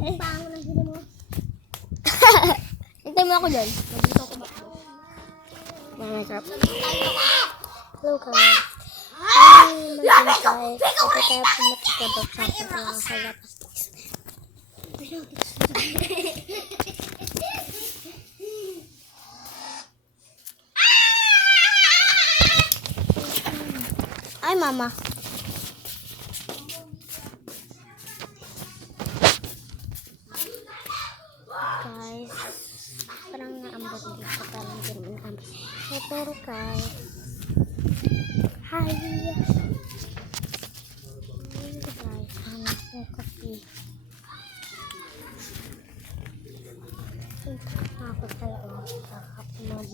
Paano lang sila mo? Hintay mo ako dyan. Magdito ako ba? Minecraft. Hello guys. Hi, guys. Ito tayo pumatikabag sa akin mga kalapas. Ay, mama. Guys, parang naambot dito. Parang hindi naman naambot. Eh, pero guys. Hi. Guys, hanap ko kasi. Ako talaga kakapumag.